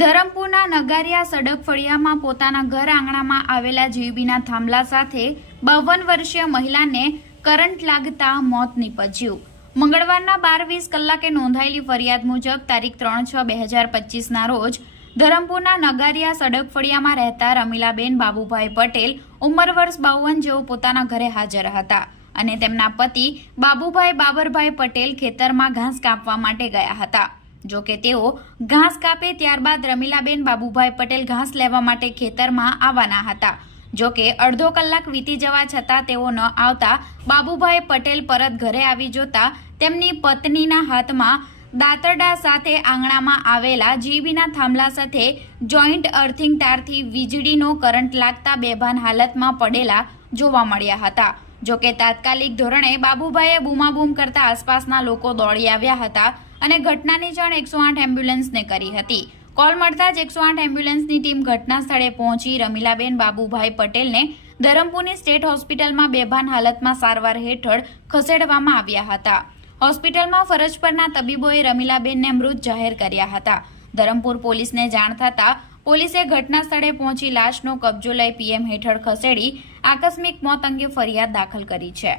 ધરમપુરના નગારિયા સડકફળિયામાં પોતાના ઘર આંગણામાં આવેલા જીવીબીના થાંભલા સાથે બાવન વર્ષીય મહિલાને કરંટ લાગતા મોત નીપજ્યું. મંગળવારના બાર વીસ કલાકે નોંધાયેલી ફરિયાદ મુજબ તારીખ ત્રણ છ બે હજાર પચીસના રોજ ધરમપુરના નગારિયા સડક ફળિયામાં રહેતા રમીલાબેન બાબુભાઈ પટેલ ઉંમર વર્ષ બાવન જેઓ પોતાના ઘરે હાજર હતા અને તેમના પતિ બાબુભાઈ બાબરભાઈ પટેલ ખેતરમાં ઘાસ કાપવા માટે ગયા હતા. જો કે તેઓ ઘાસ કાપે ત્યારબાદ રમીલાબેન બાબુભાઈ પટેલ ઘાસ લેવા માટે ખેતરમાં આવવાના હતા. જો કે અડધો કલાક વીતી જવા છતાં તેઓ ન આવતા બાબુભાઈ પટેલ પરત ઘરે આવી જોતા તેમની પત્નીના હાથમાં દાતરડા સાથે આંગણામાં આવેલા જીબીના થાંભલા સાથે જોઈન્ટ અર્થિંગ તારથી વીજળીનો કરંટ લાગતા બેભાન હાલતમાં પડેલા જોવા મળ્યા હતા. જો કે તાત્કાલિક ધોરણે બાબુભાઈએ બૂમાબૂમ કરતા આસપાસના લોકો દોડી આવ્યા હતા. અને ઘટનાની જાણ એકસો આઠ એમ્બ્યુલન્સને કરી હતી. કોલ મળતા જ એકસો આઠ એમ્બ્યુલન્સની ટીમ ઘટના સ્થળે પહોંચી રમીલાબેન બાબુભાઈ પટેલને ધરમપુરની સ્ટેટ હોસ્પિટલમાં બેભાન હાલતમાં સારવાર હેઠળ ખસેડવામાં આવ્યા હતા. હોસ્પિટલમાં ફરજ પરના તબીબોએ રમીલાબેનને મૃત જાહેર કર્યા હતા. ધરમપુર પોલીસને જાણ થતાં પોલીસે ઘટના સ્થળે પહોંચી લાશનો કબજો લઈ પીએમ હેઠળ ખસેડી આકસ્મિક મોત અંગે ફરિયાદ દાખલ કરી છે.